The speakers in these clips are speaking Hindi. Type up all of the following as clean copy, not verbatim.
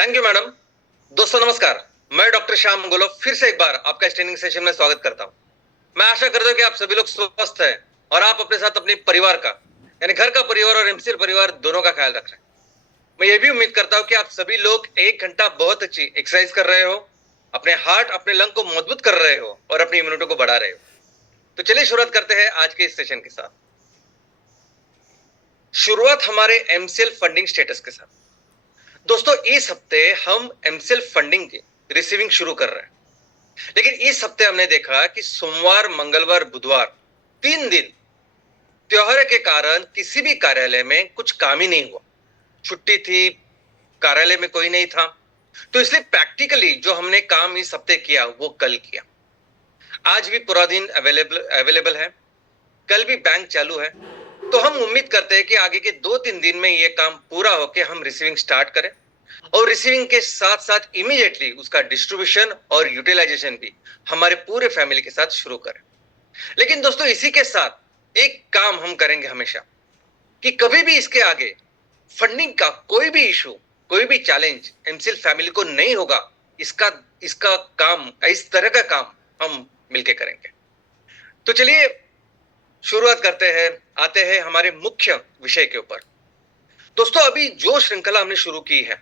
Thank you madam. दोस्तों नमस्कार। मैं डॉक्टर श्याम गोलो फिर से एक बार आपका इस ट्रेनिंग सेशन में स्वागत करता हूं। मैं आशा करता हूं कि आप सभी लोग स्वस्थ हैं और आप अपने साथ अपने परिवार का यानी घर का परिवार और एमसीएल परिवार दोनों का ख्याल रख रहे हैं। मैं ये भी उम्मीद करता हूं कि आप सभी लोग 1 घंटा बहुत अच्छी एक्सरसाइज कर रहे हो, अपने हार्ट अपने लंग को मजबूत कर रहे हो और अपनी इम्यूनिटी को बढ़ा रहे हो। तो चलिए शुरुआत करते हैं आज के इस सेशन के साथ। शुरुआत हमारे एमसीएल फंडिंग स्टेटस के साथ। दोस्तों इस हफ्ते हम एमसीएल फंडिंग की रिसीविंग शुरू कर रहे हैं, लेकिन इस हफ्ते हमने देखा कि सोमवार, मंगलवार, बुधवार 3 दिन त्योहार के कारण किसी भी कार्यालय में कुछ काम ही नहीं हुआ। छुट्टी थी, कार्यालय में कोई नहीं था, तो इसलिए प्रैक्टिकली जो हमने काम इस हफ्ते किया वो कल किया। आज भी पूरा दिन अवेलेबल है, कल भी बैंक चालू है, तो हम उम्मीद करते हैं कि आगे के 2-3 दिन में ये काम पूरा होकर हम रिसीविंग स्टार्ट करें और रिसीविंग के साथ साथ इमीडिएटली उसका डिस्ट्रीब्यूशन और यूटिलाइजेशन भी हमारे पूरे फैमिली के साथ शुरू करें। लेकिन दोस्तों इसी के साथ एक काम हम करेंगे हमेशा कि कभी भी इसके आगे फंडिंग का कोई भी इशू, कोई भी चैलेंज एमसीएल फैमिली को नहीं होगा। इसका इसका काम, इस तरह का काम हम मिलके करेंगे। तो चलिए शुरुआत करते हैं, आते हैं हमारे मुख्य विषय के ऊपर। दोस्तों अभी जो श्रृंखला हमने शुरू की है,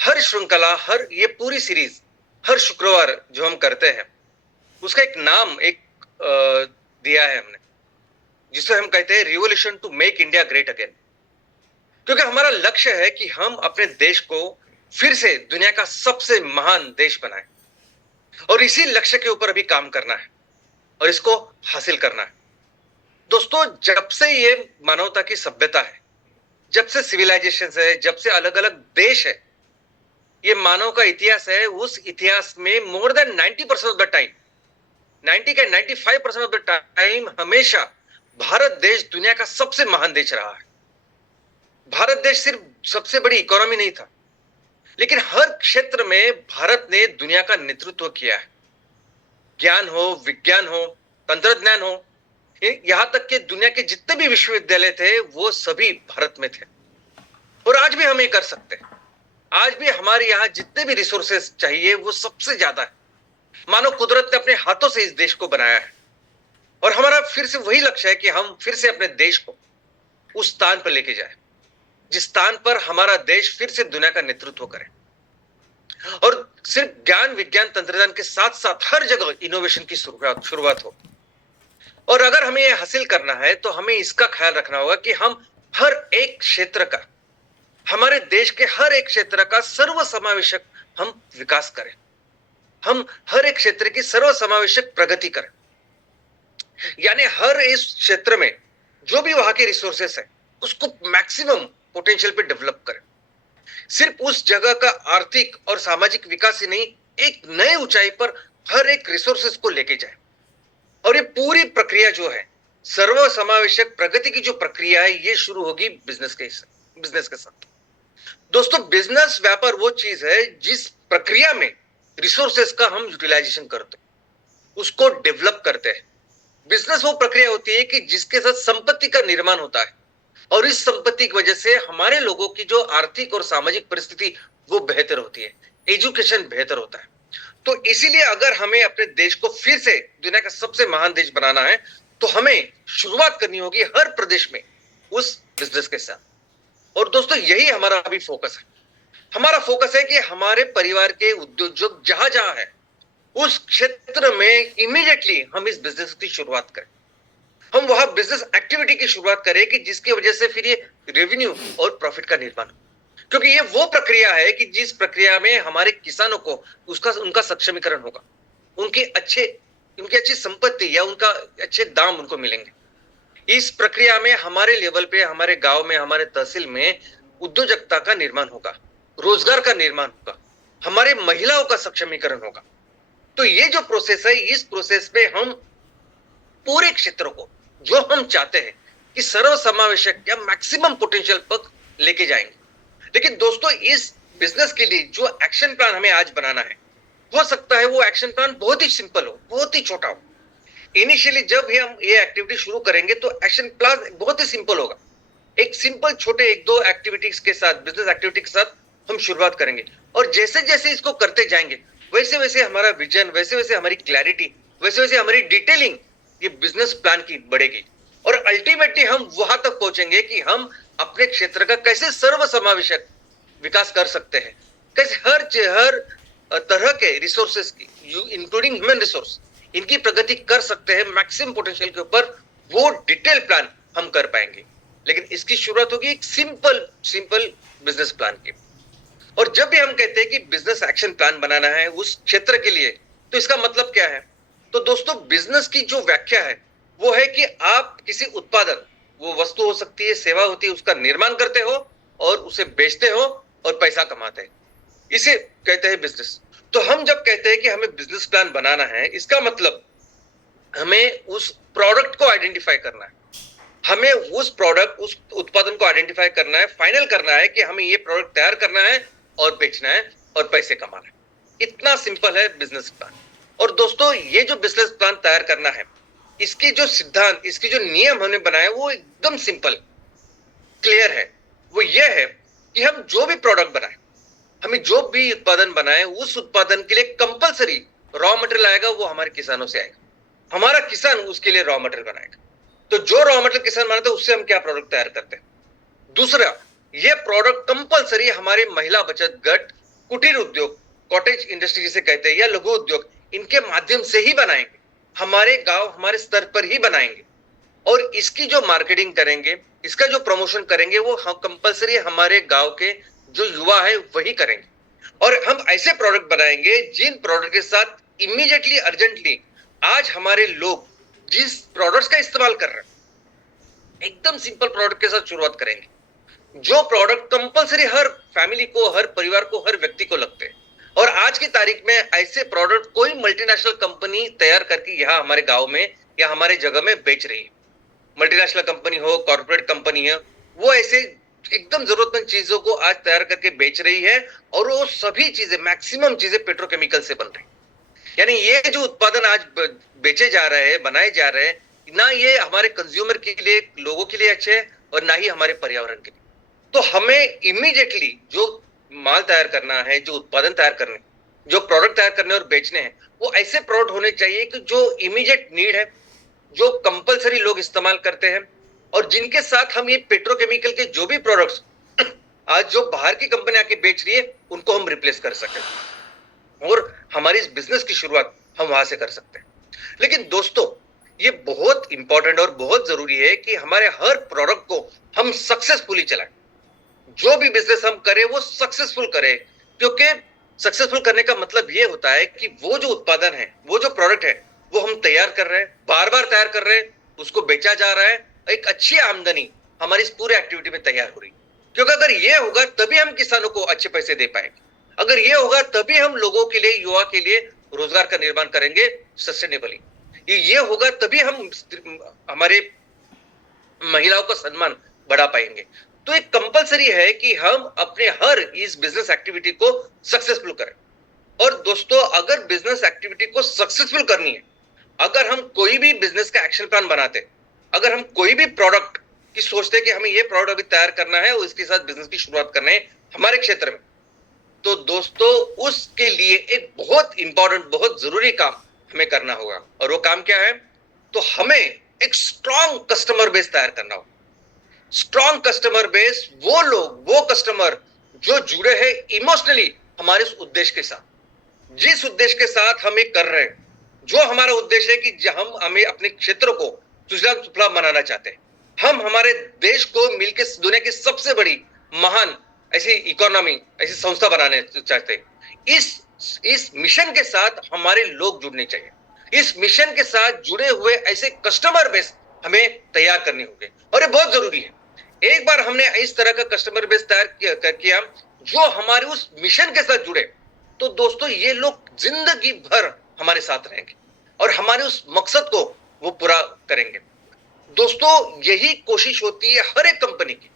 हर श्रृंखला, हर ये पूरी सीरीज हर शुक्रवार जो हम करते हैं उसका एक नाम दिया है हमने, जिसे हम कहते हैं revolution to make India great again. क्योंकि हमारा लक्ष्य है कि हम अपने देश को फिर से दुनिया का सबसे महान देश बनाएं और इसी लक्ष्य के ऊपर अभी काम करना है और इसको हासिल करना है। दोस्तों जब से ये मानवता की सभ्यता है, जब से सिविलाइजेशन है, जब से अलग अलग देश है, ये मानव का इतिहास है, उस इतिहास में more than 90% of the time, 90 का 95% ऑफ द टाइम हमेशा भारत देश दुनिया का सबसे महान देश रहा है। भारत देश सिर्फ सबसे बड़ी इकोनॉमी नहीं था, लेकिन हर क्षेत्र में भारत ने दुनिया का नेतृत्व किया है। ज्ञान हो, विज्ञान हो, तंत्रज्ञान हो, यहां तक कि दुनिया के जितने भी विश्वविद्यालय थे वो सभी भारत में थे। और आज भी हम ये कर सकते हैं। आज भी हमारे यहां जितने भी रिसोर्सेस चाहिए वो सबसे ज्यादा है। मानो कुदरत ने अपने हाथों से इस देश को बनाया है और हमारा फिर से वही लक्ष्य है कि हम फिर से अपने देश को उस स्थान पर लेके जाए जिस स्थान पर हमारा देश फिर से दुनिया का नेतृत्व करे और सिर्फ ज्ञान, विज्ञान, तंत्रज्ञान के साथ साथ हर जगह इनोवेशन की शुरुआत हो। और अगर हमें यह हासिल करना है तो हमें इसका ख्याल रखना होगा कि हम हर एक क्षेत्र का, हमारे देश के हर एक क्षेत्र का सर्वसमावेशक हम विकास करें, हम हर एक क्षेत्र की सर्वसमावेशक प्रगति करें। यानी हर इस क्षेत्र में जो भी वहां के रिसोर्सेस है उसको मैक्सिमम पोटेंशियल पे डेवलप करें। सिर्फ उस जगह का आर्थिक और सामाजिक विकास ही नहीं, एक नए ऊंचाई पर हर एक रिसोर्सेस को लेके जाए। और ये पूरी प्रक्रिया जो है, सर्वसमावेशक प्रगति की जो प्रक्रिया है, ये शुरू होगी बिजनेस के साथ। दोस्तों बिजनेस, व्यापार वो चीज है जिस प्रक्रिया में रिसोर्सेस का हम यूटिलाइजेशन करते हैं, उसको डेवलप करते हैं। बिजनेस वो प्रक्रिया होती है कि जिसके साथ संपत्ति का निर्माण होता है और इस संपत्ति की वजह से हमारे लोगों की जो आर्थिक और सामाजिक परिस्थिति वो बेहतर होती है, एजुकेशन बेहतर होता है। तो इसीलिए अगर हमें अपने देश को फिर से दुनिया का सबसे महान देश बनाना है तो हमें शुरुआत करनी होगी हर प्रदेश में उस बिजनेस के साथ। और दोस्तों यही हमारा अभी फोकस है। हमारा फोकस है कि हमारे परिवार के उद्योग जहां जहां है उस क्षेत्र में इमीडिएटली हम इस बिजनेस की शुरुआत करें, हम वहां बिजनेस एक्टिविटी की शुरुआत करें कि जिसकी वजह से फिर ये रेवेन्यू और प्रॉफिट का निर्माण हो। क्योंकि ये वो प्रक्रिया है कि जिस प्रक्रिया में हमारे किसानों को उनका सक्षमीकरण होगा, उनकी अच्छी संपत्ति या उनका अच्छे दाम उनको मिलेंगे। इस प्रक्रिया में हमारे लेवल पे, हमारे गांव में, हमारे तहसील में उद्योजकता का निर्माण होगा, रोजगार का निर्माण होगा, हमारे महिलाओं का सक्षमीकरण होगा। तो ये जो प्रोसेस है, इस प्रोसेस पे हम पूरे क्षेत्र को जो हम चाहते हैं कि सर्वसमावेशक या मैक्सिमम पोटेंशियल पर लेके जाएंगे। लेकिन दोस्तों इस बिजनेस के लिए जो एक्शन प्लान हमें आज बनाना है, हो सकता है वो एक्शन प्लान बहुत ही सिंपल हो, बहुत ही छोटा हो। इनिशियली जब भी हम ये एक्टिविटी शुरू करेंगे तो एक्शन प्लान बहुत ही सिंपल होगा। एक सिंपल छोटे 1-2 एक्टिविटीज के साथ, बिजनेस एक्टिविटी के साथ हम शुरुआत करेंगे। और जैसे जैसे इसको करते जाएंगे, वैसे वैसे हमारा विजन, वैसे वैसे हमारी क्लैरिटी, वैसे वैसे हमारी डिटेलिंग ये बिजनेस प्लान की बढ़ेगी। और अल्टीमेटली हम वहां तक पहुंचेंगे कि हम अपने क्षेत्र का कैसे सर्वसमावेशक विकास कर सकते हैं, कैसे हर तरह के रिसोर्सेस की, इंक्लूडिंग ह्यूमन रिसोर्स, इनकी प्रगति कर सकते हैं मैक्सिमम पोटेंशियल के ऊपर, वो डिटेल प्लान हम कर पाएंगे। लेकिन इसकी शुरुआत होगी एक सिंपल सिंपल बिजनेस प्लान की। और जब भी हम कहते हैं कि बिजनेस एक्शन प्लान बनाना है उस क्षेत्र के लिए, तो इसका मतलब क्या है? तो दोस्तों, बिजनेस की जो व्याख्या है वो है कि आप किसी उत्पादन, वो वस्तु हो सकती है, सेवा होती है, उसका निर्माण करते हो और उसे बेचते हो और पैसा कमाते हैं, इसे कहते हैं बिजनेस। तो हम जब कहते हैं कि हमें बिजनेस प्लान बनाना है, इसका मतलब हमें उस प्रोडक्ट को आइडेंटिफाई करना है, हमें उस प्रोडक्ट, उस उत्पादन को आइडेंटिफाई करना है, फाइनल करना है कि हमें ये प्रोडक्ट तैयार करना है और बेचना है और पैसे कमाना है। इतना सिंपल है बिजनेस प्लान। और दोस्तों, ये जो बिजनेस प्लान तैयार करना है, इसके जो सिद्धांत, इसके जो नियम हमने बनाए, वो एकदम सिंपल क्लियर है। वो ये है कि हम जो भी प्रोडक्ट बनाए, हमें जो भी उत्पादन बनाए, उस उत्पादन के लिए कंपलसरी रॉ मटेरियल आएगा, वो हमारे किसानों से आएगा। हमारा किसान उसके लिए रॉ मटेरियल बनाएगा। तो जो रॉ मटेरियल किसान बनाते हैं, उससे हम क्या प्रोडक्ट तैयार करते हैं। दूसरा, ये प्रोडक्ट कंपलसरी हमारे महिला बचत गट, कुटीर उद्योग, कॉटेज इंडस्ट्री जिसे कहते हैं, या लघु उद्योग, इनके माध्यम से ही बनाएंगे, हमारे गांव, हमारे स्तर पर ही बनाएंगे। और इसकी जो मार्केटिंग करेंगे, इसका जो प्रमोशन करेंगे, वो कंपलसरी हमारे गांव के जो युवा है वही करेंगे। और हम ऐसे प्रोडक्ट बनाएंगे जिन प्रोडक्ट के साथ इमीडिएटली, अर्जेंटली आज हमारे लोग जिस प्रोडक्ट्स का इस्तेमाल कर रहे हैं, एकदम सिंपल प्रोडक्ट के साथ शुरुआत करेंगे, जो प्रोडक्ट कंपलसरी हर फैमिली को, हर परिवार को, हर व्यक्ति को लगते हैं। और आज की तारीख में ऐसे प्रोडक्ट कोई मल्टीनेशनल कंपनी तैयार करके यहां हमारे गांव में या हमारे जगह में बेच रही है। मल्टीनेशनल कंपनी हो, कॉर्पोरेट कंपनी है, वो ऐसे एकदम जरूरतमंद चीजों को आज तैयार करके बेच रही है। और वो सभी चीजें, मैक्सिमम चीजें पेट्रोकेमिकल से बन रही। यानी ये जो उत्पादन आज बेचे जा रहे हैं, बनाए जा रहे हैं, ना ये हमारे कंज्यूमर के लिए, लोगों के लिए अच्छे हैं, और ना ही हमारे पर्यावरण के लिए। तो हमें इमीडिएटली जो माल तैयार करना है, जो उत्पादन तैयार करने, जो प्रोडक्ट तैयार करने और बेचने हैं, वो ऐसे प्रोडक्ट होने चाहिए कि जो इमीडिएट नीड है, जो कंपलसरी लोग इस्तेमाल करते हैं, और जिनके साथ हम ये पेट्रोकेमिकल के जो भी प्रोडक्ट्स आज जो बाहर की कंपनी आके बेच रही है, उनको हम रिप्लेस कर सकें। और हमारी इस बिजनेस की शुरुआत हम वहां से कर सकते हैं। लेकिन दोस्तों, ये बहुत इंपॉर्टेंट और बहुत जरूरी है कि हमारे हर प्रोडक्ट को हम सक्सेसफुली चलाएं। जो भी बिजनेस हम करें वो सक्सेसफुल करें, क्योंकि सक्सेसफुल करने का मतलब ये होता है कि वो जो उत्पादन है, वो जो प्रोडक्ट है, वो हम तैयार कर रहे हैं, बार बार तैयार कर रहे हैं, उसको बेचा जा रहा है, एक अच्छी आमदनी हमारी इस पूरे एक्टिविटी में तैयार हो रही है। क्योंकि अगर ये होगा तभी हम किसानों को अच्छे पैसे दे पाएंगे, अगर ये होगा तभी हम लोगों के लिए, युवा के लिए रोजगार का निर्माण करेंगे सस्टेनेबली। ये होगा तभी हम हमारे महिलाओं का सम्मान बढ़ा पाएंगे। तो एक कंपलसरी है कि हम अपने हर इस बिजनेस एक्टिविटी को सक्सेसफुल करें। और दोस्तों, अगर बिजनेस एक्टिविटी को सक्सेसफुल करनी है, अगर हम कोई भी बिजनेस का एक्शन प्लान बनाते, अगर हम कोई भी प्रोडक्ट की सोचते हैं कि हमें ये प्रोडक्ट अभी तैयार करना है और इसके साथ बिजनेस की शुरुआत करना है हमारे क्षेत्र में, तो दोस्तों उसके लिए एक बहुत इंपॉर्टेंट, बहुत जरूरी काम हमें करना होगा। और वो काम क्या है? तो हमें एक स्ट्रॉन्ग कस्टमर बेस तैयार करना होगा। स्ट्रॉन्ग कस्टमर बेस, वो लोग, वो कस्टमर जो जुड़े हैं इमोशनली हमारे उस उद्देश्य के साथ, जिस उद्देश्य के साथ हम ये कर रहे हैं, जो हमारा उद्देश्य है कि हम हमें अपने क्षेत्र को सुजलाम सुफलाम बनाना चाहते हैं, हम हमारे देश को मिलकर दुनिया की सबसे बड़ी महान ऐसी इकोनॉमी, ऐसी संस्था बनाने चाहते हैं। इस मिशन के साथ हमारे लोग जुड़ने चाहिए। इस मिशन के साथ जुड़े हुए ऐसे कस्टमर बेस हमें तैयार करने होंगे, और ये बहुत जरूरी है। एक बार हमने इस तरह का कस्टमर बेस तैयार किया जो हमारे उस मिशन के साथ जुड़े, तो दोस्तों ये लोग जिंदगी भर हमारे साथ रहेंगे और हमारे उस मकसद को वो पूरा करेंगे। दोस्तों, यही कोशिश होती है हर एक कंपनी की,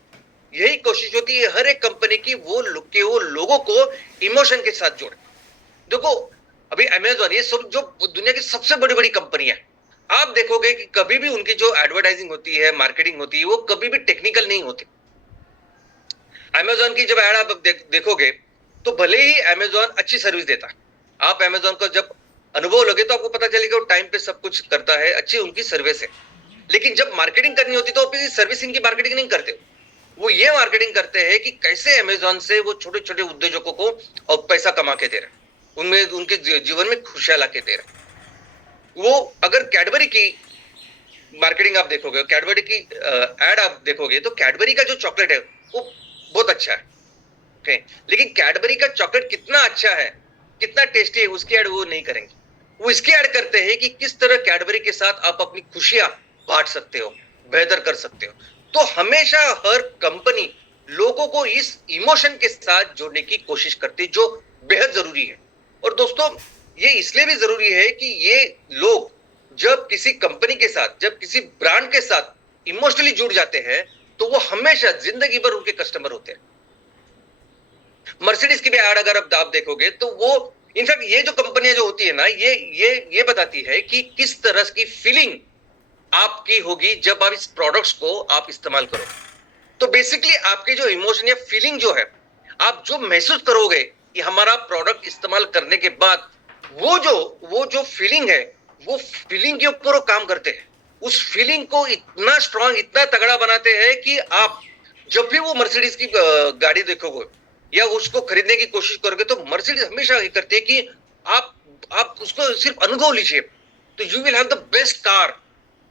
यही कोशिश होती है हर एक कंपनी की, वो लोगों को इमोशन के साथ जोड़े। देखो, अभी अमेज़न, ये सब जो दुनिया की सबसे बड़ी बड़ी कंपनियां, आप देखोगे कि कभी भी उनकी जो एडवर्टाइजिंग होती है, मार्केटिंग होती है, वो कभी भी टेक्निकल नहीं होती। अमेज़न की जब ऐड आप देखोगे तो भले ही अमेजॉन अच्छी सर्विस देता है, आप अमेजॉन का जब अनुभव लगे तो आपको पता चलेगा वो टाइम पे सब कुछ करता है, अच्छी उनकी सर्विस है। लेकिन जब मार्केटिंग करनी होती तो वो सर्विसिंग की मार्केटिंग नहीं करते, वो ये मार्केटिंग करते हैं कि कैसे अमेजॉन से वो छोटे छोटे उद्योजकों को और पैसा कमा के दे रहे हैं, उनमें उनके जीवन में खुशियां ला के दे रहे हैं। वो अगर कैडबरी की मार्केटिंग आप देखोगे, कैडबरी की एड आप देखोगे, तो कैडबरी का जो चॉकलेट है वो बहुत अच्छा है, ओके, लेकिन कैडबरी का चॉकलेट कितना अच्छा है, कितना टेस्टी है, उसकी एड वो नहीं करेंगे। वो इसकी एड करते हैं कि किस तरह कैडबरी के साथ आप अपनी खुशियां बांट सकते हो, बेहतर कर सकते हो। तो हमेशा हर कंपनी लोगों को इस इमोशन के साथ जोड़ने की कोशिश करती है, जो बेहद जरूरी है। और दोस्तों, ये इसलिए भी जरूरी है कि ये लोग जब किसी कंपनी के साथ, जब किसी ब्रांड के साथ इमोशनली जुड़ जाते हैं, तो वो हमेशा जिंदगी भर उनके कस्टमर होते हैं। मर्सिडीज की भी एड अगर आप देखोगे तो वो, इनफैक्ट ये जो कंपनियां जो होती है ना, ये बताती है कि किस तरह की फीलिंग आपकी होगी जब आप इस प्रोडक्ट्स को आप इस्तेमाल करो। तो बेसिकली आपके जो इमोशन या फीलिंग जो है, आप जो महसूस करोगे कि हमारा प्रोडक्ट इस्तेमाल करने के बाद वो जो फीलिंग है, वो फीलिंग के ऊपर वो काम करते हैं। उस फीलिंग को इतना स्ट्रांग, इतना तगड़ा बनाते हैं कि आप जब भी वो मर्सिडीज की गाड़ी देखोगे या उसको खरीदने की कोशिश करोगे, तो मर्सिडीज हमेशा ये करती है कि आप उसको सिर्फ अनुभव लीजिए, तो you will have the best car.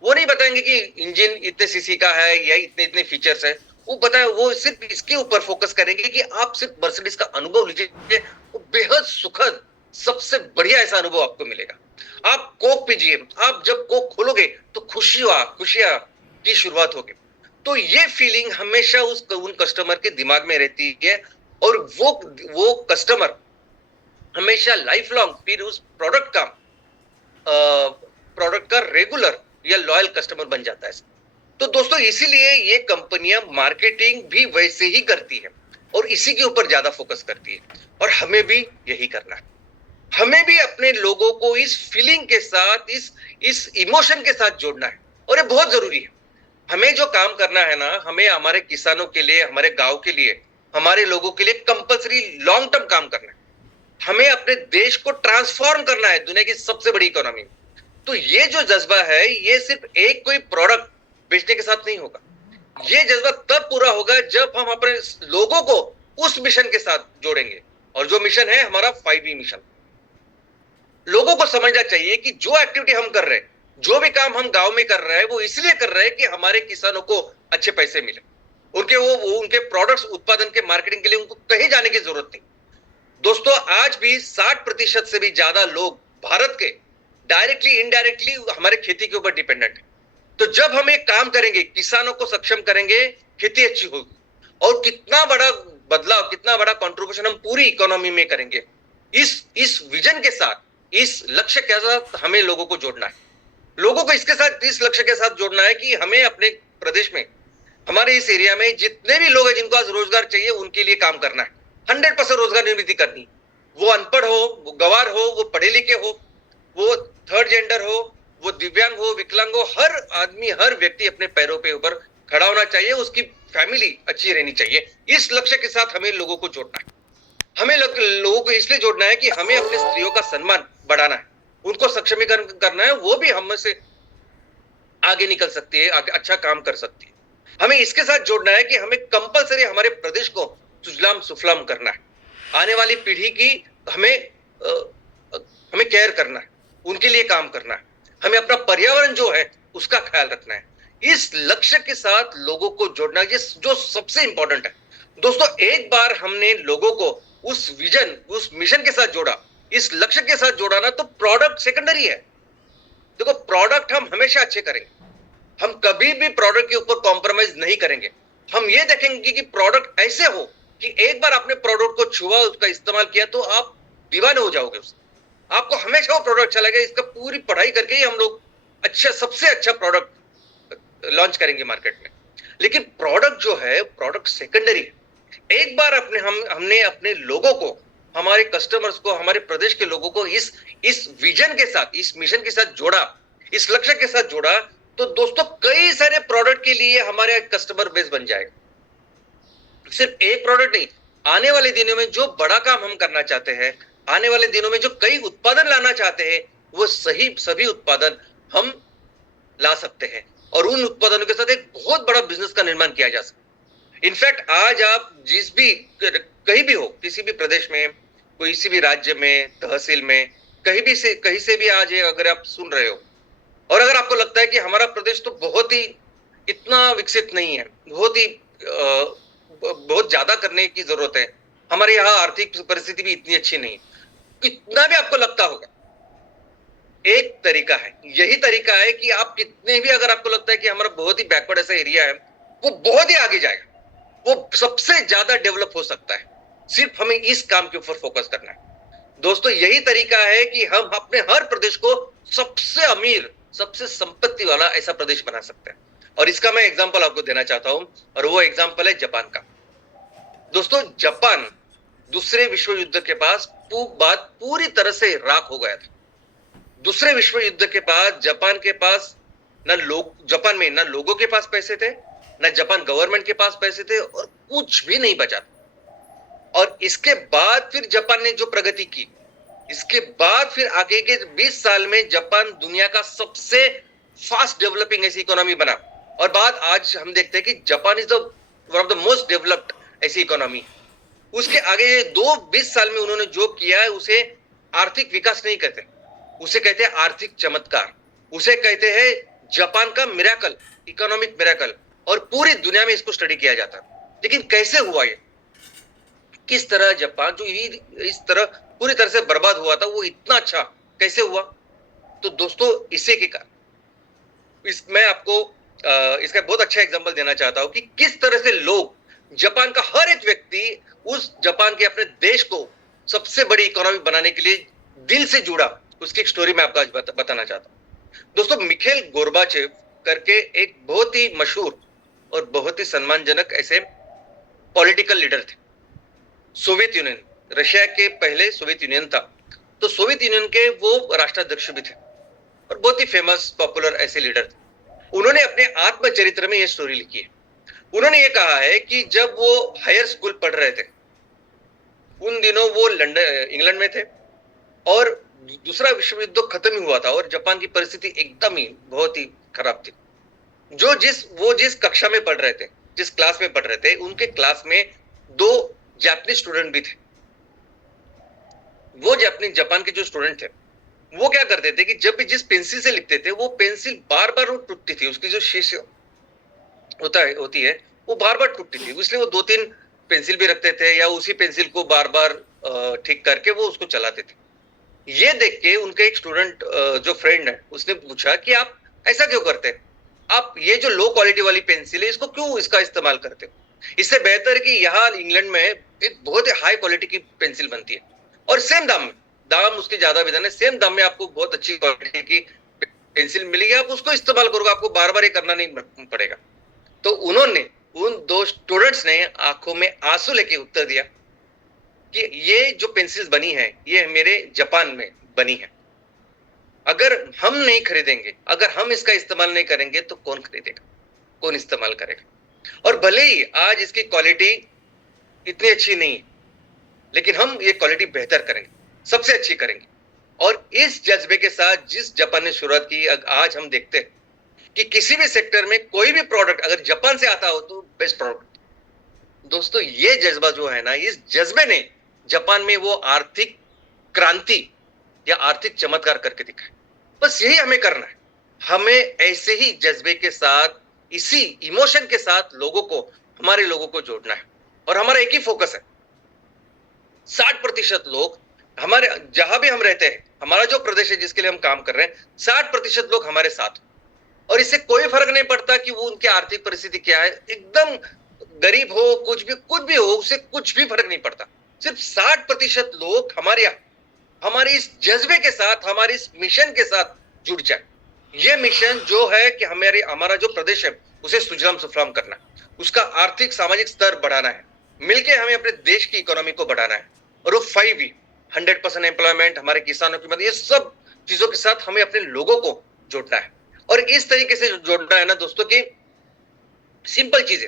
वो नहीं बताएंगे कि इंजन इतने सीसी का है या इतने इतने फीचर्स है, वो सिर्फ इसके ऊपर फोकस करेंगे कि आप सिर्फ मर्सिडीज का अनुभव लीजिए, वो बेहद सुखद, सबसे बढ़िया ऐसा अनुभव आपको मिलेगा। आप कोक पीजिए, आप जब कोक खोलोगे तो खुशियां की शुरुआत होगी। तो ये फीलिंग हमेशा उन कस्टमर के दिमाग में रहती है, और वो कस्टमर हमेशा लाइफ लॉन्ग फिर उस प्रोडक्ट का रेगुलर या लॉयल कस्टमर बन जाता है। तो दोस्तों, इसीलिए ये कंपनियां मार्केटिंग भी वैसे ही करती है और इसी के ऊपर ज्यादा फोकस करती है, और हमें भी यही करना है। हमें भी अपने लोगों को इस फीलिंग के साथ, इस इमोशन के साथ जोड़ना है, और ये बहुत जरूरी है। हमें जो काम करना है ना, हमें हमारे किसानों के लिए, हमारे गांव के लिए, हमारे लोगों के लिए कंपलसरी लॉन्ग टर्म काम करना है। हमें अपने देश को ट्रांसफॉर्म करना है दुनिया की सबसे बड़ी इकोनॉमी में। तो ये जो जज्बा है, ये सिर्फ एक कोई प्रोडक्ट बेचने के साथ नहीं होगा। ये जज्बा तब पूरा होगा जब हम अपने लोगों को उस मिशन के साथ जोड़ेंगे, और जो मिशन है हमारा 5E मिशन। लोगों को समझना चाहिए कि जो एक्टिविटी हम कर रहे हैं, जो भी काम हम गांव में कर रहे हैं, वो इसलिए कर रहे हैं कि हमारे किसानों को अच्छे पैसे मिले, उनके प्रोडक्ट्स उत्पादन के मार्केटिंग के लिए उनको कहीं जाने की जरूरत नहीं। दोस्तों, आज भी 60% से भी ज्यादा लोग भारत के डायरेक्टली इनडायरेक्टली हमारे खेती के ऊपर डिपेंडेंट है। तो जब हम एक काम करेंगे, किसानों को सक्षम करेंगे, खेती अच्छी होगी, और कितना बड़ा बदलाव, कितना बड़ा कंट्रीब्यूशन हम पूरी इकोनॉमी में करेंगे। इस विजन के साथ, इस लक्ष्य के साथ हमें लोगों को जोड़ना है। लोगों को इसके साथ, इस लक्ष्य के साथ जोड़ना है कि हमें अपने प्रदेश में, हमारे इस एरिया में जितने भी लोग हैं जिनको आज रोजगार चाहिए, उनके लिए काम करना है। 100% रोजगार निर्मित करनी। वो अनपढ़ हो, वो गवार हो, वो पढ़े लिखे हो, वो थर्ड जेंडर हो, वो दिव्यांग हो, विकलांग हो, हर आदमी, हर व्यक्ति अपने पैरों पे ऊपर खड़ा होना चाहिए, उसकी फैमिली अच्छी रहनी चाहिए। इस लक्ष्य के साथ हमें लोगों को जोड़ना है। हमें लोगों को इसलिए जोड़ना है कि हमें अपने स्त्रियों का सम्मान बढ़ाना है, उनको सक्षमीकरण करना है, वो भी हम से आगे निकल सकती है, आगे अच्छा काम कर सकती है। हमें इसके साथ जोड़ना है कि हमें कंपलसरी हमारे प्रदेश को सुजलाम सुफलाम करना है। आने वाली पीढ़ी की हमें केयर करना है, उनके लिए काम करना है। हमें अपना पर्यावरण जो है उसका ख्याल रखना है। इस लक्ष्य के साथ लोगों को जोड़ना, ये जो सबसे इंपॉर्टेंट है। दोस्तों, एक बार हमने लोगों को उस विजन, उस मिशन के साथ जोड़ा, इस लक्ष्य के साथ जोड़ा ना, तो प्रोडक्ट सेकेंडरी है। देखो, प्रोडक्ट हम हमेशा अच्छे करेंगे, हम कभी भी प्रोडक्ट के ऊपर कॉम्प्रोमाइज नहीं करेंगे। हम ये देखेंगे कि प्रोडक्ट ऐसे हो कि एक बार आपने प्रोडक्ट को छुआ, उसका इस्तेमाल किया, तो आप दीवाने हो जाओगे उससे। आपको हमेशा वो प्रोडक्ट अच्छा लगेगा। इसका पूरी पढ़ाई करके ही हम लोग सबसे अच्छा प्रोडक्ट लॉन्च करेंगे मार्केट में। लेकिन प्रोडक्ट जो है, प्रोडक्ट सेकेंडरी है। एक बार हमने अपने लोगों को, हमारे कस्टमर्स को, हमारे प्रदेश के लोगों को इस विजन के साथ, इस मिशन के साथ जोड़ा, इस लक्ष्य के साथ जोड़ा, तो दोस्तों कई सारे प्रोडक्ट के लिए हमारे कस्टमर बेस बन जाएगा। सिर्फ एक प्रोडक्ट नहीं, आने वाले दिनों में जो बड़ा काम हम करना चाहते हैं, आने वाले दिनों में जो कई उत्पादन लाना चाहते हैं, वो सभी उत्पादन हम ला सकते हैं और उन उत्पादनों के साथ एक बहुत बड़ा बिजनेस का निर्माण किया जा सकता है। इनफैक्ट आज आप जिस भी कहीं भी हो, किसी भी प्रदेश में, किसी भी राज्य में, तहसील में, कहीं से भी आज अगर आप सुन रहे हो और अगर आपको लगता है कि हमारा प्रदेश तो बहुत ही इतना विकसित नहीं है, बहुत ज्यादा करने की जरूरत है, हमारे यहाँ आर्थिक परिस्थिति भी इतनी अच्छी नहीं, कितना भी आपको लगता होगा, एक तरीका है, यही तरीका है कि आप कितने भी अगर आपको लगता है कि हमारा बहुत ही बैकवर्ड ऐसा एरिया है, वो बहुत ही आगे जाएगा, वो सबसे ज्यादा डेवलप हो सकता है। सिर्फ हमें इस काम के ऊपर फोकस करना है। दोस्तों यही तरीका है कि हम अपने हर प्रदेश को सबसे अमीर, सबसे संपत्ति वाला ऐसा प्रदेश बना सकते हैं। और इसका मैं एग्जांपल आपको देना चाहता हूं और वो एग्जांपल है जापान का। दोस्तों जापान दूसरे विश्व युद्ध के पास बात पूरी तरह से राख हो गया था। दूसरे विश्व युद्ध के बाद जापान के पास जापान में ना लोगों के पास पैसे थे, ना जापान गवर्नमेंट के पास पैसे थे और कुछ भी नहीं बचा। और इसके बाद फिर जापान ने जो प्रगति की, इसके बाद फिर आगे के 20 साल में जापान दुनिया का सबसे फास्ट डेवलपिंग ऐसी इकोनॉमी बना। और बाद आज हम देखते हैं कि Japan is one of the most developed ऐसी इकोनॉमी। उसके आगे 20 साल में उन्होंने जो किया है उसे आर्थिक विकास नहीं कहते, उसे कहते हैं आर्थिक चमत्कार, उसे कहते हैं जापान का मिरेकल, इकोनॉमिक मिरेकल। और पूरी दुनिया में इसको स्टडी किया जाता है। लेकिन कैसे हुआ ये, किस तरह जापान जो इस तरह पूरी तरह से बर्बाद हुआ था, वो इतना अच्छा कैसे हुआ? तो दोस्तों इसी के कारण मैं आपको इसका बहुत अच्छा एग्जांपल देना चाहता हूं कि किस तरह से लोग, जापान का हर एक व्यक्ति उस जापान के अपने देश को सबसे बड़ी इकोनॉमी बनाने के लिए दिल से जुड़ा। उसकी एक स्टोरी मैं आपको आज बताना चाहता हूं। दोस्तों मिखेल गोर्बाचेव करके एक बहुत ही मशहूर और बहुत ही सम्मानजनक ऐसे पॉलिटिकल लीडर थे। सोवियत यूनियन, रशिया के पहले सोवियत यूनियन था, तो सोवियत यूनियन के वो राष्ट्राध्यक्ष भी थे और बहुत ही फेमस पॉपुलर ऐसे लीडर थे। उन्होंने अपने आत्मचरित्र में ये स्टोरी लिखी है। उन्होंने ये कहा है कि जब वो हायर स्कूल पढ़ रहे थे, उन दिनों वो लंदन इंग्लैंड में थे और दूसरा विश्व युद्ध खत्म ही हुआ था और जापान की परिस्थिति एकदम ही बहुत ही खराब थी। वो जिस कक्षा में पढ़ रहे थे, जिस क्लास में पढ़ रहे थे, उनके क्लास में 2 जापानी स्टूडेंट भी थे। वो जापान के जो स्टूडेंट थे, वो क्या करते थे कि जब भी जिस पेंसिल से लिखते थे, वो पेंसिल बार बार टूटती थी, उसकी जो शीश होती है वो बार बार टूटती थी। इसलिए वो 2-3 पेंसिल भी रखते थे या उसी पेंसिल को बार बार ठीक करके वो उसको चलाते थे। ये देख के उनका एक स्टूडेंट जो फ्रेंड है, उसने पूछा कि आप ऐसा क्यों करते हैं? आप ये जो लो क्वालिटी वाली पेंसिल है, इसको क्यों इसका इस्तेमाल करते हो? इससे बेहतर कि यहाँ इंग्लैंड में एक बहुत ही हाई क्वालिटी की पेंसिल बनती है और सेम दाम उसके ज्यादा भी नहीं, सेम दाम में आपको बहुत अच्छी क्वालिटी की पेंसिल मिलेगी, आप उसको इस्तेमाल करोगे, आपको बार बार ये करना नहीं पड़ेगा। तो उन्होंने, उन 2 स्टूडेंट्स ने आंखों में आंसू लेके उत्तर दिया कि ये जो पेंसिल्स बनी है, ये मेरे जापान में बनी है। अगर हम नहीं खरीदेंगे, अगर हम इसका इस्तेमाल नहीं करेंगे तो कौन खरीदेगा, कौन इस्तेमाल करेगा? और भले ही आज इसकी क्वालिटी इतनी अच्छी नहीं है, लेकिन हम ये क्वालिटी बेहतर करेंगे, सबसे अच्छी करेंगे। और इस जज्बे के साथ जिस जापान ने शुरुआत की, आज हम देखते हैं कि किसी भी सेक्टर में कोई भी प्रोडक्ट अगर जापान से आता हो तो बेस्ट प्रोडक्ट। दोस्तों ये जज्बा जो है ना, इस जज्बे ने जापान में वो आर्थिक क्रांति या आर्थिक चमत्कार करके दिखाए। बस यही हमें करना है। हमें ऐसे ही जज्बे के साथ, इसी इमोशन के साथ हमारे लोगों को जोड़ना है और हमारा एक ही फोकस है। 60% लोग हमारे, जहां भी हम रहते हैं, हमारा जो प्रदेश है जिसके लिए हम काम कर रहे हैं, 60% लोग हमारे साथ। और इससे कोई फर्क नहीं पड़ता कि वो उनकी आर्थिक परिस्थिति क्या है, एकदम गरीब हो, कुछ भी हो, उससे कुछ भी फर्क नहीं पड़ता। सिर्फ 60% लोग हमारे इस जज्बे के साथ, हमारे इस मिशन के साथ जुड़ जाए। ये मिशन जो है कि हमारा जो प्रदेश है उसे सुजलाम सुफलाम करना है, उसका आर्थिक सामाजिक स्तर बढ़ाना है, मिलके हमें अपने देश की इकोनॉमी को बढ़ाना है। और वो 5E 100% एम्प्लॉयमेंट, हमारे किसानों की मदद, ये सब चीजों के साथ हमें अपने लोगों को जोड़ना है। और इस तरीके से जोड़ना है ना दोस्तों की सिंपल चीजें,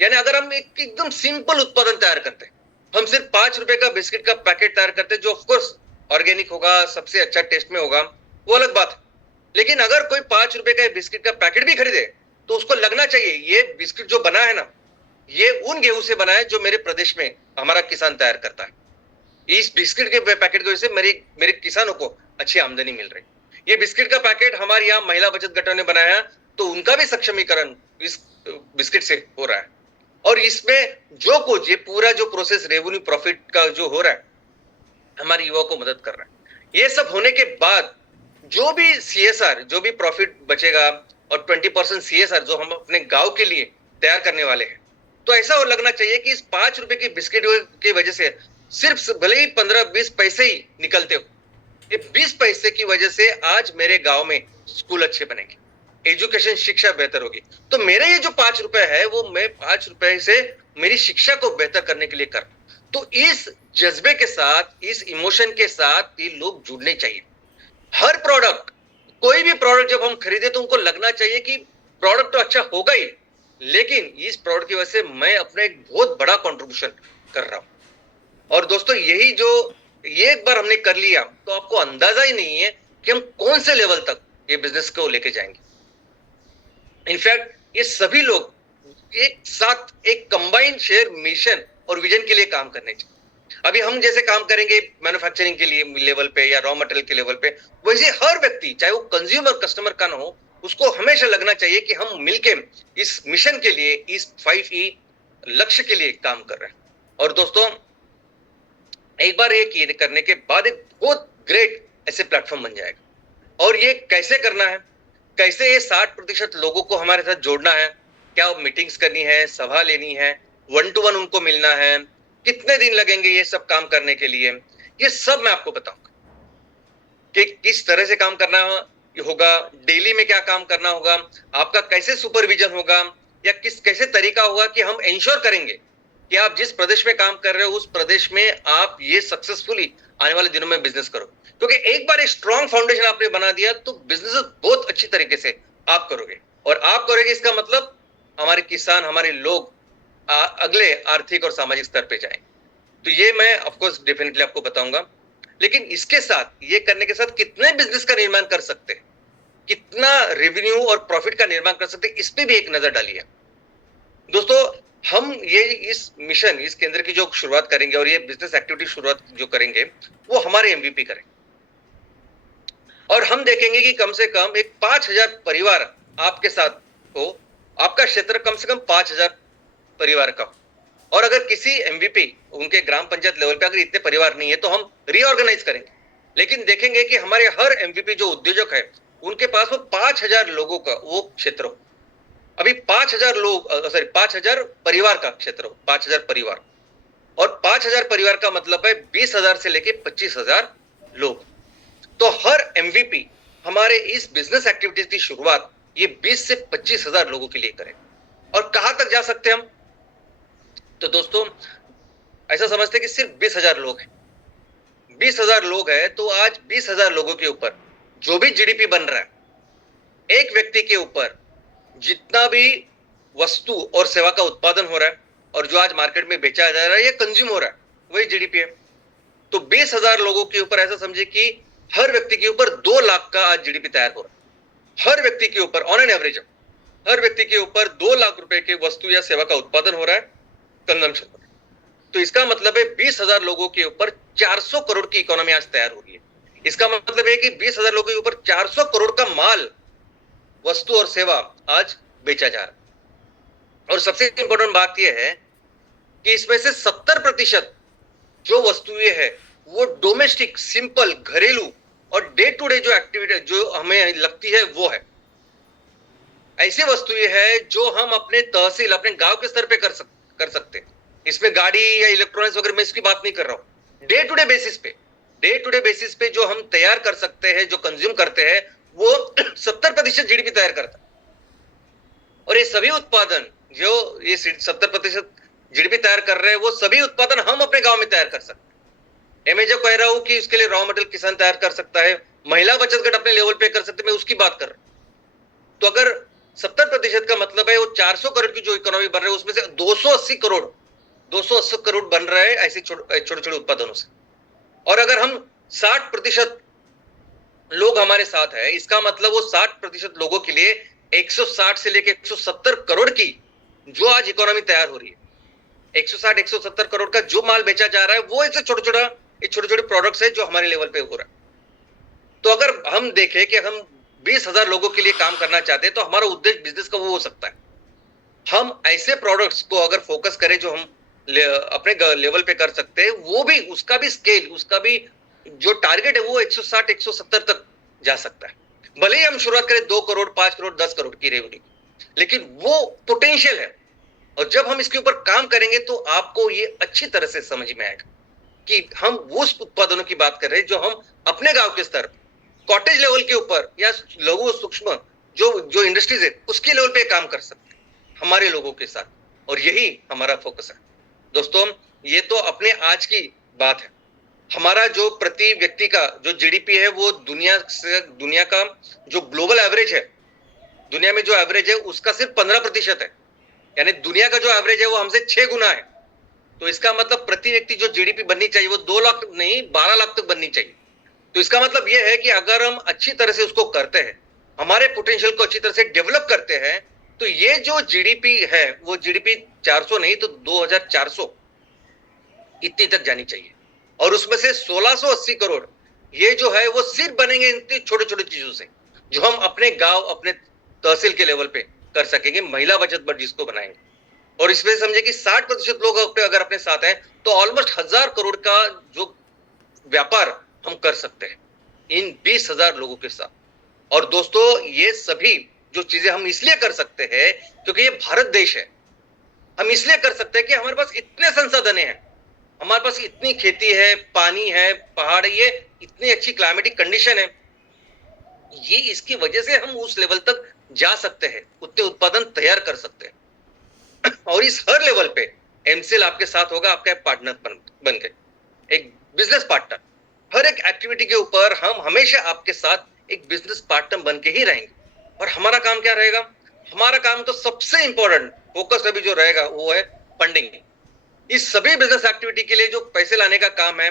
यानी अगर हम एक एकदम सिंपल उत्पादन तैयार करते हैं हम सिर्फ 5 रुपए का बिस्किट का पैकेट तैयार करते हैं, जो ऑफकोर्स ऑर्गेनिक होगा, सबसे अच्छा टेस्ट में होगा, वो अलग बात है। लेकिन अगर कोई 5 रुपए का बिस्किट का पैकेट भी खरीदे तो उसको लगना चाहिए ये बिस्किट जो बना है ना, ये उन गेहूं से बना है जो मेरे प्रदेश में हमारा किसान तैयार करता है। इस बिस्किट के पैकेट की वजह से मेरे किसानों को अच्छी आमदनी मिल रही। ये बिस्किट का पैकेट हमारे यहाँ महिला बचत गठों ने बनाया, तो उनका भी सक्षमीकरण इस बिस्किट से हो रहा है। और इसमें जो कुछ ये पूरा जो प्रोसेस रेवेन्यू प्रॉफिट का जो हो रहा है, हमारे युवाओं को मदद कर रहा है। ये सब होने के बाद जो भी सीएसआर, जो भी प्रॉफिट बचेगा और 20% सीएसआर जो हम अपने गांव के लिए तैयार करने वाले हैं, तो ऐसा हो लगना चाहिए कि इस 5 रुपए की बिस्किट की वजह से सिर्फ भले ही 15-20 पैसे ही निकलते हो, ये 20 पैसे की वजह से आज मेरे गांव में स्कूल अच्छे बनेंगे, एजुकेशन शिक्षा बेहतर होगी। तो मेरे ये जो 5 रुपए है वो मैं 5 रुपए से मेरी शिक्षा को बेहतर करने के लिए कर। तो इस जज्बे के साथ, इस इमोशन के साथ ये लोग जुड़ने चाहिए। हर प्रोडक्ट, कोई भी प्रोडक्ट जब हम खरीदे तो उनको लगना चाहिए कि प्रोडक्ट तो अच्छा होगा ही, लेकिन इस प्रोडक्ट की वजह से मैं अपना एक बहुत बड़ा कंट्रीब्यूशन कर रहा हूं। और दोस्तों यही जो ये एक बार हमने कर लिया तो आपको अंदाजा ही नहीं है कि हम कौन से लेवल तक ये बिजनेस को लेके जाएंगे। इनफैक्ट ये सभी लोग एक साथ एक कंबाइंड शेयर मिशन और विजन के लिए काम करने चाहिए। अभी हम जैसे काम करेंगे मैन्युफैक्चरिंग के लिए लेवल पे या रॉ मटेरियल के लेवल पे, वैसे हर व्यक्ति चाहे वो कंज्यूमर कस्टमर का ना हो, उसको हमेशा लगना चाहिए कि हम मिलके इस मिशन के लिए, इस 5E लक्ष्य के लिए काम कर रहे हैं। और दोस्तों एक बार ये करने के बाद एक बहुत ग्रेट ऐसे प्लेटफॉर्म बन जाएगा। और ये कैसे करना है, कैसे ये 60% लोगों को हमारे साथ जोड़ना है, क्या मीटिंग्स करनी है, सभा लेनी है, 1 to 1 उनको मिलना है, कितने दिन लगेंगे ये सब काम करने के लिए, ये सब मैं आपको बताऊंगा कि किस तरह से काम करना होगा, डेली में क्या काम करना होगा, आपका कैसे सुपरविजन होगा, या कैसे तरीका होगा कि हम इंश्योर करेंगे कि आप जिस प्रदेश में काम कर रहे हो उस प्रदेश में आप ये सक्सेसफुली आने वाले दिनों में बिजनेस करो। क्योंकि एक बार एक स्ट्रॉन्ग फाउंडेशन आपने बना दिया तो बिजनेस बहुत अच्छी तरीके से आप करोगे। और आप करोगे इसका मतलब हमारे किसान, हमारे लोग अगले आर्थिक और सामाजिक स्तर पे जाएं। तो ये मैं ऑफकोर्स डेफिनेटली आपको बताऊंगा। लेकिन इसके साथ, ये करने के साथ कितने बिजनेस का निर्माण कर सकते हैं, कितना रेवेन्यू और प्रॉफिट का निर्माण कर सकते हैं, इस पे भी एक नजर डालिए दोस्तों। हम ये इस मिशन, इस केंद्र की जो शुरुआत करेंगे और ये बिजनेस एक्टिविटी शुरुआत जो करेंगे वो हमारे एमवीपी करेंगे। और हम देखेंगे कि कम से कम एक 5000 परिवार आपके साथ हो, आपका क्षेत्र कम से कम 5000 परिवार का हो। और अगर किसी एमवीपी, उनके ग्राम पंचायत लेवल पे अगर इतने परिवार नहीं है तो हम रीऑर्गेनाइज करेंगे। लेकिन देखेंगे कि हमारे हर एमवीपी जो उद्योजक है उनके पास वो 5000 लोगों का वो क्षेत्र हो। अभी 5000 लोग, सॉरी 5000 परिवार का क्षेत्र हो, 5000 परिवार। और 5000 परिवार का मतलब है 20,000 से लेके 25,000 लोग। तो हर एमवीपी हमारे इस बिजनेस एक्टिविटीज की शुरुआत ये 20 से 25,000 लोगों के लिए करें। और कहां तक जा सकते हैं हम? तो दोस्तों ऐसा समझते हैं कि सिर्फ 20,000 लोग हैं, 20,000 लोग हैं, तो आज 20,000 लोगों के ऊपर जो भी जीडीपी बन रहा है, एक व्यक्ति के ऊपर जितना भी वस्तु और सेवा का उत्पादन हो रहा है और जो आज मार्केट में बेचा जा रहा है, ये कंज्यूम हो रहा है, वही जीडीपी है। तो 20,000 लोगों के ऊपर ऐसा समझे कि हर व्यक्ति के ऊपर 2 लाख का आज जीडीपी तैयार हो रहा है। हर व्यक्ति के ऊपर ऑन एन एवरेज, हर व्यक्ति के ऊपर 2 लाख रुपए के वस्तु या सेवा का उत्पादन हो रहा है, कंजम्पशन हो रहा है। तो इसका मतलब है 20,000 लोगों के ऊपर 400 करोड़ की इकोनॉमी आज तैयार हो रही है। इसका मतलब है कि 20,000 लोगों के ऊपर 400 करोड़ का माल, वस्तु और सेवा आज बेचा जा रहा है। और सबसे इंपॉर्टेंट बात यह है कि इसमें से 70% जो वस्तुएं है वो डोमेस्टिक, सिंपल, घरेलू और डे टू डे जो एक्टिविटी जो हमें लगती है वो है। ऐसी वस्तुएं है जो हम अपने तहसील, अपने गांव के स्तर पे कर सकते हैं। इसमें गाड़ी या इलेक्ट्रॉनिक्स वगैरह मैं इसकी बात नहीं कर रहा हूं। डे टू डे बेसिस पे जो हम तैयार कर सकते हैं, जो कंज्यूम करते हैं, वो 70% जीडीपी तैयार करता है। और ये सभी उत्पादन जो ये 70% जीडीपी तैयार कर रहे हैं, वो सभी उत्पादन हम अपने गांव में तैयार कर सकते हैं। मैं जो कह रहा हूं कि उसके लिए रॉ मटेरियल किसान तैयार कर सकता है, महिला बचत गट अपने लेवल पे कर सकते हैं, मैं उसकी बात कर रहा हूं। तो अगर 70% का मतलब है वो 400 करोड़ की जो इकोनॉमी बन रही है, उसमें से 280 करोड़ 280 करोड़ बन रहा है ऐसे छोटे छोटे उत्पादनों से। और अगर हम 60% लोग हमारे साथ है, इसका मतलब वो 60% लोगों के लिए 160 से लेकर 170 करोड़ की जो आज इकोनॉमी तैयार हो रही है, 160 170 करोड़ का जो माल बेचा जा रहा है, वो ऐसे छोटे छोटे प्रोडक्ट्स है जो हमारे लेवल पे हो रहा है। तो अगर हम देखें कि हम 20,000 लोगों के लिए काम करना चाहते हैं, तो हमारा उद्देश्य बिजनेस का वो हो सकता है, हम ऐसे प्रोडक्ट्स को अगर फोकस करें जो हम अपने लेवल पे कर सकते हैं, वो भी उसका भी स्केल, उसका भी जो टारगेट है वो 160 170 तक जा सकता है। भले ही हम शुरुआत करें 2 करोड़ 5 करोड़ 10 करोड़ की रेवेन्यू, लेकिन वो पोटेंशियल है। और जब हम इसके ऊपर काम करेंगे तो आपको ये अच्छी तरह से समझ में आएगा कि हम उस उत्पादनों की बात कर रहे हैं जो हम अपने गांव के स्तर कॉटेज लेवल के ऊपर या लघु सूक्ष्म जो जो इंडस्ट्रीज है उसके लेवल पे काम कर सकते हैं हमारे लोगों के साथ, और यही हमारा फोकस है। दोस्तों, ये तो अपने आज की बात है। हमारा जो प्रति व्यक्ति का जो जीडीपी है वो दुनिया का जो ग्लोबल एवरेज है, दुनिया में जो एवरेज है उसका सिर्फ 15% है। यानी दुनिया का जो एवरेज है वो हमसे 6 गुना है। तो इसका मतलब प्रति व्यक्ति जो जीडीपी बननी चाहिए वो 2 लाख नहीं 12 लाख तक बननी चाहिए। तो इसका मतलब यह है कि अगर हम अच्छी तरह से उसको करते हैं, हमारे पोटेंशियल को अच्छी तरह से डेवलप करते हैं, तो ये जो जीडीपी है वो जीडीपी 400 नहीं तो 2400 इतनी तक जानी चाहिए। और उसमें से 1680 करोड़ ये जो है वो सिर्फ बनेंगे इन छोटे छोटे चीजों से, जो हम अपने गांव अपने तहसील के लेवल पे कर सकेंगे, महिला बचत बट जिसको बनाएंगे। और इसमें समझे कि 60% लोग अगर अपने साथ हैं तो ऑलमोस्ट 1000 करोड़ का जो व्यापार हम कर सकते हैं इन 20,000 लोगों के साथ। और दोस्तों, ये सभी जो चीजें हम इसलिए कर सकते हैं क्योंकि ये भारत देश है। हम इसलिए कर सकते हैं कि हमारे पास इतने संसाधन हैं, हमारे पास इतनी खेती है, पानी है, पहाड़ है, ये इतनी अच्छी क्लाइमेटिक कंडीशन है, ये इसकी वजह से हम उस लेवल तक जा सकते हैं, उतने उत्पादन तैयार कर सकते हैं। और इस हर लेवल पे एमसीएल आपके साथ होगा, आपका पार्टनर बन के एक बिजनेस पार्टनर। हर एक एक्टिविटी के ऊपर हम हमेशा आपके साथ एक बिजनेस पार्टनर बन के ही रहेंगे। और हमारा काम क्या रहेगा? हमारा काम तो सबसे इंपॉर्टेंट फोकस अभी जो रहेगा वो है फंडिंग। इस सभी बिजनेस एक्टिविटी के लिए जो पैसे लाने का काम है,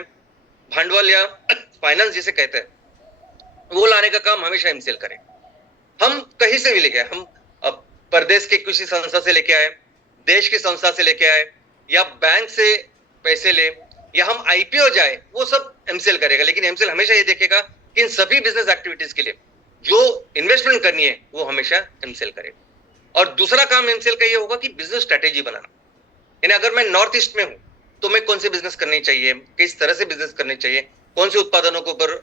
भांडवल या फाइनेंस जिसे कहते हैं, वो लाने का काम हमेशा एमसीएल करे। हम कहीं से भी लेके आए, हम प्रदेश के किसी संस्था से लेके आए, देश की संस्था से लेके आए, या बैंक से पैसे ले, या हम आईपीओ जाए, वो सब एमसीएल करेगा। लेकिन एमसीएल हमेशा ये देखेगा कि इन सभी बिजनेस एक्टिविटीज के लिए जो इन्वेस्टमेंट करनी है वो हमेशा एमसीएल करेगा। और दूसरा काम एमसीएल का ये होगा कि बिजनेस स्ट्रेटेजी बनाना। यानी अगर मैं नॉर्थ ईस्ट में हूं तो मैं कौन से बिजनेस करनी चाहिए, किस तरह से बिजनेस करनी चाहिए, कौन से उत्पादनों के ऊपर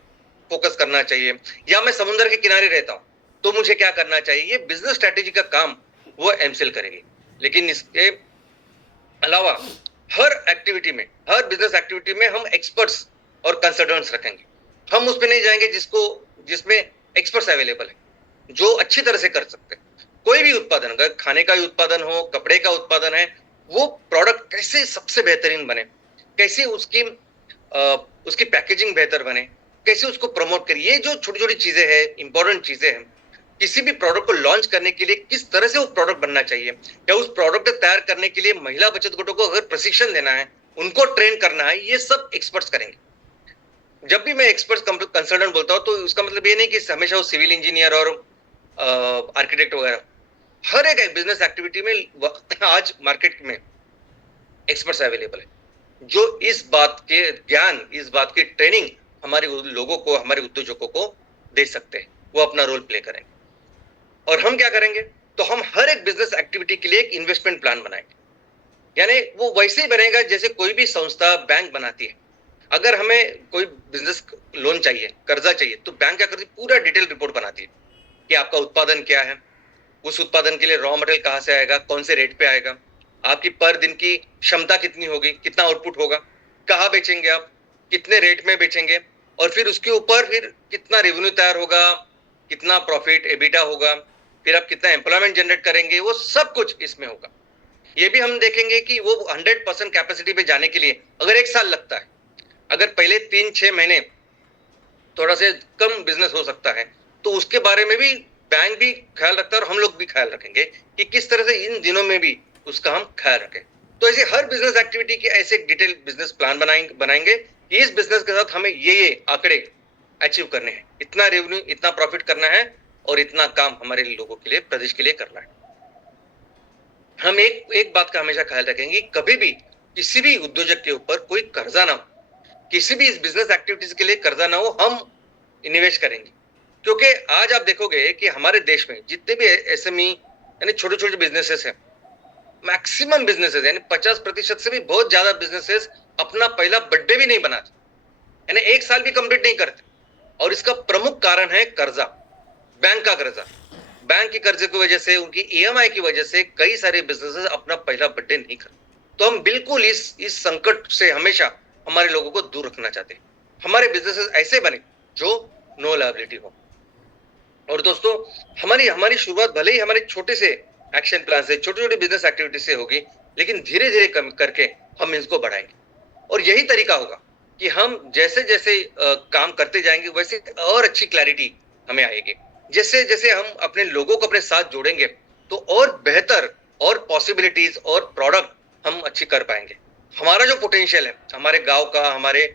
फोकस करना चाहिए, या मैं समुद्र के किनारे रहता हूं तो मुझे क्या करना चाहिए, ये बिजनेस स्ट्रेटेजी का काम वो एमसीएल करेगी। लेकिन इसके अलावा हर एक्टिविटी में, हर बिजनेस एक्टिविटी में हम एक्सपर्ट्स और कंसल्टेंट्स रखेंगे। हम उस पर नहीं जाएंगे जिसमें एक्सपर्ट्स अवेलेबल है, जो अच्छी तरह से कर सकते हैं। कोई भी उत्पादन, अगर खाने का उत्पादन हो, कपड़े का उत्पादन है, वो प्रोडक्ट कैसे सबसे बेहतरीन बने, कैसे उसकी पैकेजिंग बेहतर बने, कैसे उसको प्रमोट करिए, ये जो छोटी छोटी चीजें हैं, इंपॉर्टेंट चीजें हैं। किसी भी प्रोडक्ट को लॉन्च करने के लिए किस तरह से वो प्रोडक्ट बनना चाहिए, या उस प्रोडक्ट को तैयार करने के लिए महिला बचत गटों को अगर प्रशिक्षण देना है, उनको ट्रेन करना है, ये सब एक्सपर्ट्स करेंगे। जब भी मैं एक्सपर्ट कंसल्टेंट बोलता हूं तो उसका मतलब ये नहीं कि हमेशा वो सिविल इंजीनियर और आर्किटेक्ट वगैरह। हर एक बिजनेस एक्टिविटी में आज मार्केट में एक्सपर्ट्स अवेलेबल है, जो इस बात के ज्ञान, इस बात की ट्रेनिंग हमारे लोगों को, हमारे उद्योजकों को दे सकते हैं। वो अपना रोल प्ले करेंगे। और हम क्या करेंगे, तो हम हर एक बिजनेस एक्टिविटी के लिए एक इन्वेस्टमेंट प्लान बनाएंगे। यानी वो वैसे ही बनेगा जैसे कोई भी संस्था बैंक बनाती है। अगर हमें कोई बिजनेस लोन चाहिए, कर्जा चाहिए, तो बैंक क्या करती है, पूरा डिटेल रिपोर्ट बनाती है कि आपका उत्पादन क्या है, उस उत्पादन के लिए रॉ मटेरियल कहां से आएगा, कौन से रेट पे आएगा, आपकी पर दिन की क्षमता कितनी होगी, कितना आउटपुट होगा, कहाँ बेचेंगे आप, कितने रेट में बेचेंगे, और फिर उसके ऊपर फिर कितना रेवेन्यू तैयार होगा, कितना प्रॉफिट एबिटा होगा, फिर आप कितना एम्प्लॉयमेंट जनरेट करेंगे, वो सब कुछ इसमें होगा। ये भी हम देखेंगे कि वो 100% कैपेसिटी पे जाने के लिए अगर 1 साल लगता है, अगर पहले 3-6 महीने थोड़ा से कम बिजनेस हो सकता है, तो उसके बारे में भी बैंक भी ख्याल रखता है और हम लोग भी ख्याल रखेंगे कि किस तरह से इन दिनों में भी उसका हम ख्याल रखें। तो ऐसे हर बिजनेस एक्टिविटी के ऐसे डिटेल बिजनेस प्लान बनाएंगे कि इस बिजनेस के साथ हमें ये आंकड़े अचीव करने हैं, इतना रेवेन्यू, इतना प्रॉफिट करना है और इतना काम हमारे लोगों के लिए, प्रदेश के लिए करना है। हम एक बात का हमेशा ख्याल रखेंगे, कभी भी किसी भी उद्योजक के ऊपर कोई कर्जा ना हो, किसी भी इस बिजनेस एक्टिविटीज के लिए कर्जा ना हो, हम निवेश करेंगे। क्योंकि आज आप देखोगे कि हमारे देश में जितने भी एसएमई यानी छोटे छोटे बिजनेसेस हैं, मैक्सिमम बिजनेसेस यानी 50% से भी बहुत ज्यादा बिजनेसेस अपना पहला बर्थडे भी नहीं बनाते, यानी 1 साल भी कंप्लीट नहीं करते। और इसका प्रमुख कारण है कर्जा, बैंक का कर्जा। बैंक के कर्जे की वजह से, उनकी ईएमआई की वजह से कई सारे बिजनेसेस अपना पहला बर्थडे नहीं करते। तो हम बिल्कुल इस संकट से हमेशा हमारे लोगों को दूर रखना चाहते हैं। हमारे बिजनेसेस ऐसे बने जो नो लायबिलिटी हो। और दोस्तों, हमारी शुरुआत भले ही हमारे छोटे से एक्शन प्लान से, छोटे छोटे बिजनेस एक्टिविटी से होगी, लेकिन धीरे धीरे कम करके हम इसको बढ़ाएंगे। और यही तरीका होगा कि हम जैसे जैसे काम करते जाएंगे वैसे और अच्छी क्लैरिटी हमें आएगी। जैसे जैसे हम अपने लोगों को अपने साथ जोड़ेंगे तो और बेहतर और पॉसिबिलिटीज और प्रोडक्ट हम अच्छी कर पाएंगे। हमारा जो पोटेंशियल है, हमारे गांव का, हमारे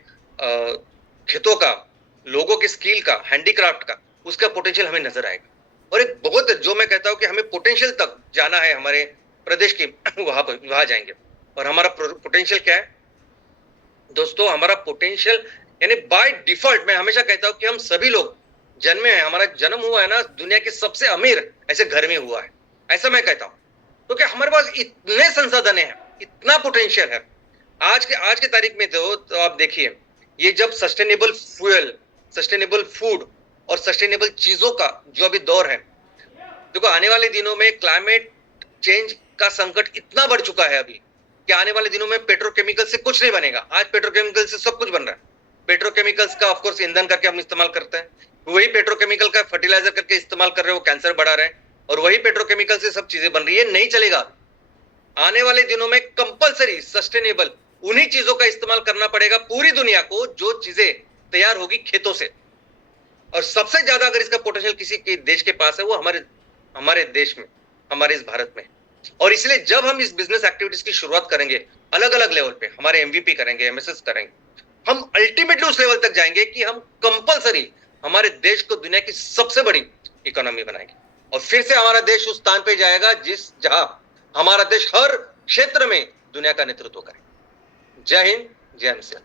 खेतों का, लोगों की स्किल का, हैंडीक्राफ्ट का, उसका पोटेंशियल हमें नजर आएगा। और एक बहुत, जो मैं कहता हूं कि हमें पोटेंशियल तक जाना है हमारे प्रदेश की, वहां जाएंगे। और हमारा पोटेंशियल क्या है दोस्तों? हमारा पोटेंशियल यानी बाय डिफॉल्ट, मैं हमेशा कहता हूं कि हम सभी लोग जन्मे हैं, हमारा जन्म हुआ है ना दुनिया के सबसे अमीर ऐसे घर में हुआ है, ऐसा मैं कहता हूं। तो क्या हमारे पास इतने संसाधन हैं, इतना पोटेंशियल है। आज के तारीख में तो आप देखिए, ये जब सस्टेनेबल फ्यूल, सस्टेनेबल फूड और सस्टेनेबल चीजों का जो अभी दौर है, देखो आने वाले दिनों में क्लाइमेट चेंज का संकट इतना बढ़ चुका है अभी कि आने वाले दिनों में पेट्रोकेमिकल से कुछ नहीं बनेगा। आज पेट्रोकेमिकल से सब कुछ बन रहा है। पेट्रोकेमिकल्स का ऑफकोर्स ईंधन करके हम इस्तेमाल करते हैं, वही पेट्रोकेमिकल का फर्टिलाइजर करके इस्तेमाल कर रहे हैं, वो कैंसर बढ़ा रहे हैं, और वही पेट्रोकेमिकल से सब चीजें बन रही है। नहीं चलेगा। आने वाले दिनों में कंपलसरी सस्टेनेबल उन्हीं चीजों का इस्तेमाल करना पड़ेगा पूरी दुनिया को, जो चीजें तैयार होगी खेतों से। और सबसे ज्यादा अगर इसका पोटेंशियल किसी के देश के पास है, वो हमारे देश में, हमारे इस भारत में। और इसलिए जब हम इस बिजनेस एक्टिविटीज की शुरुआत करेंगे अलग अलग लेवल पे, हमारे एमवीपी करेंगे, एमएसएस करेंगे, हम अल्टीमेटली उस लेवल तक जाएंगे कि हम कंपलसरी हमारे देश को दुनिया की सबसे बड़ी इकोनॉमी बनाएंगे। और फिर से हमारा देश उस स्थान पे जाएगा जहां हमारा देश हर क्षेत्र में दुनिया का नेतृत्व करे। जय हिंद, जय एमसीएल।